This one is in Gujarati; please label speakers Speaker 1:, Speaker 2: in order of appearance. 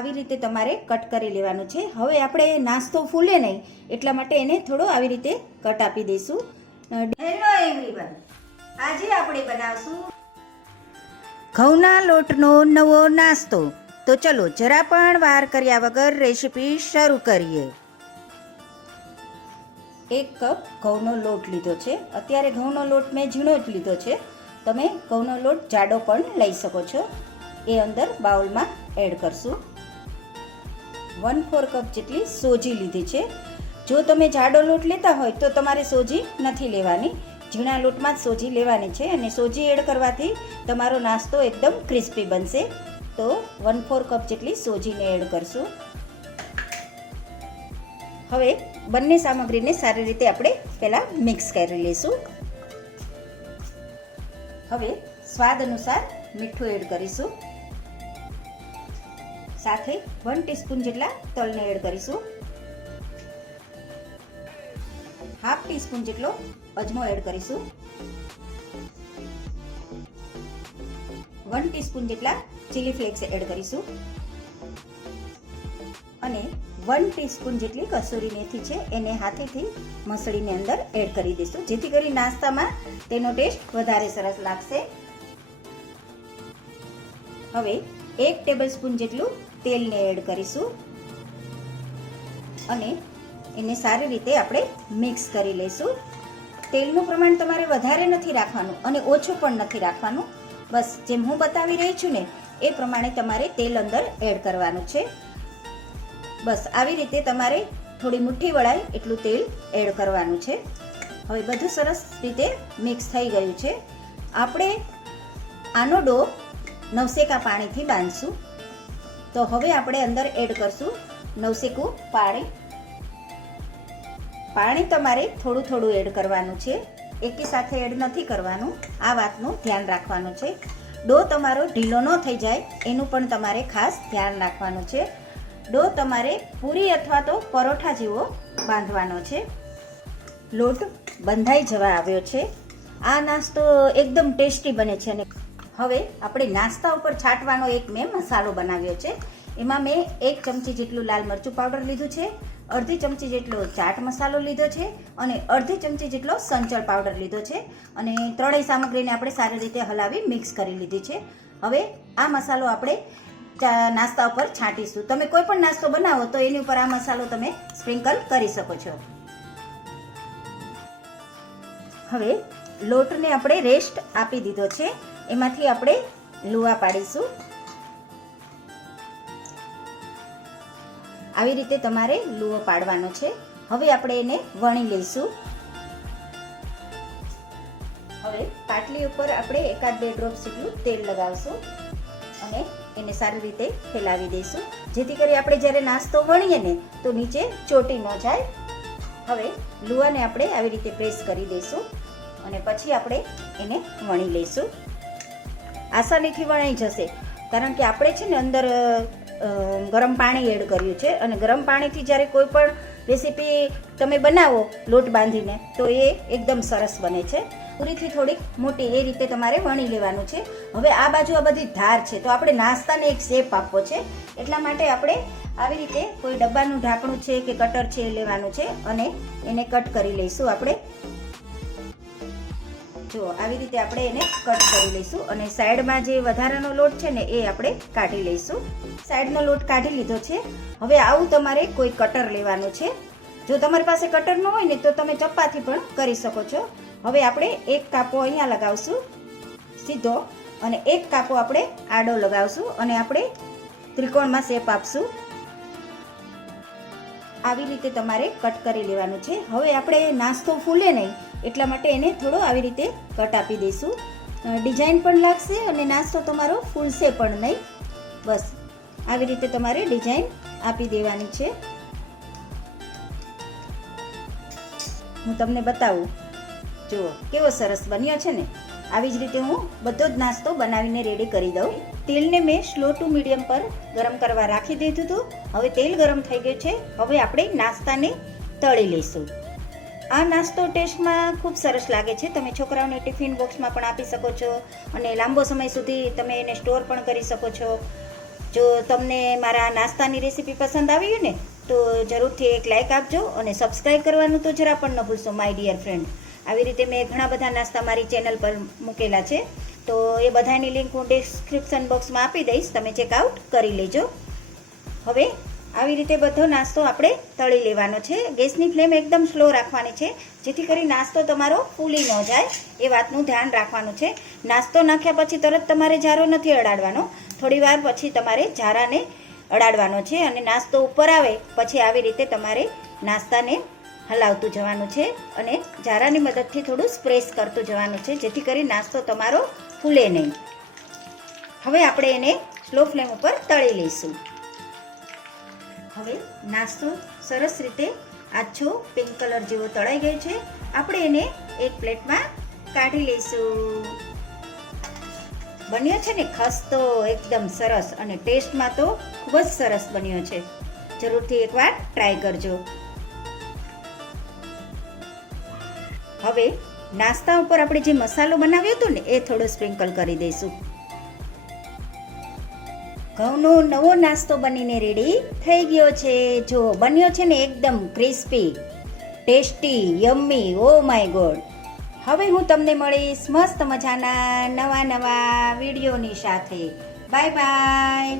Speaker 1: આવી રીતે તમારે કટ કરી લેવાનું છે. હવે આપણે નાસ્તો ફૂલે નહીં, એટલા માટે એને થોડો આવી રીતે કટ આપી દઈશું. હેલો એવરીવન આજે આપણે બનાવશું ઘઉંના લોટનો નવો નાસ્તો. તો ચલો જરા પણ વાર કર્યા વગર રેસીપી શરૂ કરીએ. એક કપ ઘઉંનો લોટ લીધો છે. અત્યારે ઘઉંનો લોટ મેં ઝીણો જ લીધો છે. તમે ઘઉંનો લોટ જાડો પણ લઈ શકો છો. એ અંદર બાઉલમાં એડ કરશું. વન ફોર કપ જેટલી સોજી લીધી છે. જો તમે જાડો લોટ લેતા હોય તો તમારે સોજી નથી લેવાની. ઝીણા લોટમાં જ સોજી લેવાની છે અને સોજી એડ કરવાથી તમારો નાસ્તો એકદમ ક્રિસ્પી બનશે. તો વન ફોર કપ જેટલી સોજીને એડ કરશું. હવે બંને સામગ્રીને સારી રીતે આપણે પહેલાં મિક્સ કરી લઈશું. હવે સ્વાદ અનુસાર મીઠું એડ કરીશું. સાથે વન ટીસ્પૂન જેટલા તલને એડ કરીશું. હાફ ટીસ્પૂન જેટલો અજમો એડ કરીશું. વન ટીસ્પૂન જેટલા ચીલી ફ્લેક્સ એડ કરીશું. અને વન ટીસ્પૂન જેટલી કસૂરી મેથી છે, એને હાથેથી મસળીને અંદર એડ કરી દઈશું. જેથી કરી નાસ્તામાં તેનો ટેસ્ટ વધારે સરસ લાગશે. હવે એક ટેબલ સ્પૂન જેટલું તેલને એડ કરીશું. અને એને સારી રીતે આપણે મિક્સ કરી લઈશું. તેલનું પ્રમાણ તમારે વધારે નથી રાખવાનું અને ઓછું પણ નથી રાખવાનું. બસ જેમ હું બતાવી રહી છું ને, એ પ્રમાણે તમારે તેલ અંદર એડ કરવાનું છે. બસ આવી રીતે તમારે થોડી મુઠ્ઠી વળાય એટલું તેલ એડ કરવાનું છે. હવે બધું સરસ રીતે મિક્સ થઈ ગયું છે. આપણે આનો ડો નવસેકા પાણીથી બાંધશું. તો હવે આપણે અંદર એડ કરશું નવસેકું પાણી. પાણી તમારે થોડું થોડું એડ કરવાનું છે. એકી સાથે એડ નથી કરવાનું. આ વાતનું ધ્યાન રાખવાનું છે. ડો તમારો ઢીલો ન થઈ જાય, એનું પણ તમારે ખાસ ધ્યાન રાખવાનું છે. ડો તમારે પૂરી અથવા તો પરોઠા જેવો બાંધવાનો છે. લોટ બંધાઈ જવા આવ્યો છે. આ નાસ્તો એકદમ ટેસ્ટી બને છે અને હવે આપણે નાસ્તા ઉપર છાંટવાનો એક મેં મસાલો બનાવ્યો છે. એમાં મેં એક ચમચી જેટલું લાલ મરચું પાવડર લીધું છે, અડધી ચમચી જેટલો ચાટ મસાલો લીધો છે અને અડધી ચમચી જેટલો સંચળ પાવડર લીધો છે અને ત્રણેય સામગ્રીને આપણે સારી રીતે હલાવી મિક્સ કરી લીધી છે. હવે આ મસાલો આપણે નાસ્તા ઉપર છાંટીશું. તમે કોઈ પણ નાસ્તો બનાવો તો એની ઉપર આ મસાલો તમે સ્પ્રિંકલ કરી શકો છો. હવે લોટને આપણે રેસ્ટ આપી દીધો છે. એમાંથી આપણે લુવા પાડીશું. આવી રીતે તમારે લુવો પાડવાનો છે. હવે આપણે એને વણી લઈશું. હવે પાટલી ઉપર આપણે એકાદ બે ડ્રોપ જેટલું તેલ લગાવશું અને એને સારી રીતે ફેલાવી દઈશું. જેથી કરી આપણે જ્યારે નાસ્તો વણીએ ને તો નીચે ચોટી ન જાય. હવે લુવાને આપણે આવી રીતે પ્રેસ કરી દઈશું અને પછી આપણે એને વણી લઈશું. આસાનીથી વણાઈ જશે. કારણ કે આપણે છે ને અંદર ગરમ પાણી એડ કર્યું છે અને ગરમ પાણીથી જ્યારે કોઈ પણ રેસીપી તમે બનાવો લોટ બાંધીને, તો એ એકદમ સરસ બને છે. પૂરીથી થોડીક મોટી એ રીતે તમારે વણી લેવાનું છે. હવે આ બાજુ આ બધી ધાર છે, તો આપણે નાસ્તાને એક શેપ આપવો છે. એટલા માટે આપણે આવી રીતે કોઈ ડબ્બાનું ઢાંકણું છે કે કટર છે એ લેવાનું છે અને એને કટ કરી લઈશું આપણે. જો આવી રીતે આપણે એને કટ કરી લઈશું અને સાઈડમાં જે વધારાનો લોટ છે ને એ આપણે કાઢી લઈશું. સાઈડનો લોટ કાઢી લીધો છે. હવે આવું તમારે કોઈ કટર લેવાનું છે. જો તમારી પાસે કટર ન હોય ને તો તમે ચપ્પાથી પણ કરી શકો છો. હવે આપણે એક કાપો અહીંયા લગાવશું, સીધો, અને એક કાપો આપણે આડો લગાવશું અને આપણે ત્રિકોણમાં શેપ આપશું. આવી રીતે તમારે કટ કરી લેવાનું છે. હવે આપણે નાસ્તો ફૂલે નહીં, એટલા માટે એને થોડો આવી રીતે કટ આપી દઈશું. ડિઝાઇન પણ લાગશે અને નાસ્તો તમારો ફૂલશે પણ નહીં. બસ, આવી રીતે તમારે ડિઝાઇન આપી દેવાની છે. હું તમને બતાવું. જુઓ, કેવો સરસ બન્યો છે ને? આવી જ રીતે હું બધો જ નાસ્તો બનાવીને રેડી કરી દઉં. તેલને મેં સ્લો ટુ મીડિયમ પર ગરમ કરવા રાખી દીધું હતું. હવે તેલ ગરમ થઈ ગયું છે. હવે આપણે નાસ્તાને તળી લઈશું. આ નાસ્તો ટેસ્ટમાં ખૂબ સરસ લાગે છે. તમે છોકરાઓને ટિફિન બોક્સમાં પણ આપી શકો છો અને લાંબો સમય સુધી તમે એને સ્ટોર પણ કરી શકો છો. જો તમને મારા નાસ્તાની રેસીપી પસંદ આવી હોય ને, તો જરૂરથી એક લાઇક આપજો અને સબસ્ક્રાઈબ કરવાનું તો જરા પણ ન ભૂલશો માય ડિયર ફ્રેન્ડ આવી રીતે મેં ઘણા બધા નાસ્તા મારી ચેનલ પર મૂકેલા છે. તો એ બધાની લિંક હું ડિસ્ક્રિપ્શન બોક્સમાં આપી દઈશ. તમે ચેકઆઉટ કરી લેજો. હવે આવી રીતે બધો નાસ્તો આપણે તળી લેવાનો છે. ગેસની ફ્લેમ એકદમ સ્લો રાખવાની છે, જેથી કરી નાસ્તો તમારો ફૂલી ન જાય, એ વાતનું ધ્યાન રાખવાનું છે. નાસ્તો નાખ્યા પછી તરત તમારે જારો નથી અડાડવાનો. થોડી વાર પછી તમારે જારાને અડાડવાનો છે અને નાસ્તો ઉપર આવે, પછી આવી રીતે તમારે નાસ્તાને હલાવતું જવાનું છે અને જારાની મદદથી થોડું સ્પ્રેસ કરતું જવાનું છે, જેથી કરી નાસ્તો તમારો ફૂલે નહીં. હવે આપણે એને સ્લો ફ્લેમ ઉપર તળી લઈશું. હવે નાસ્તો સરસ રીતે આછો પિંક કલર જેવો તળાઈ ગયો છે. આપણે એને એક પ્લેટમાં કાઢી લઈશું. બન્યો છે ને ખસ્તો, એકદમ સરસ અને ટેસ્ટમાં તો ખૂબ જ સરસ બન્યો છે. જરૂરથી એકવાર ટ્રાય કરજો. હવે નાસ્તા ઉપર આપણે જે મસાલો બનાવ્યો હતો ને, એ થોડો સ્પ્રિંકલ કરી દઈશું. ઘઉંનો નવો નાસ્તો બનીને રેડી થઈ ગયો છે. જો બન્યો છે ને એકદમ crispy tasty yummy oh my god હવે હું તમને મળીશ મસ્ત મજાના નવા નવા વિડીયોની સાથે. Bye bye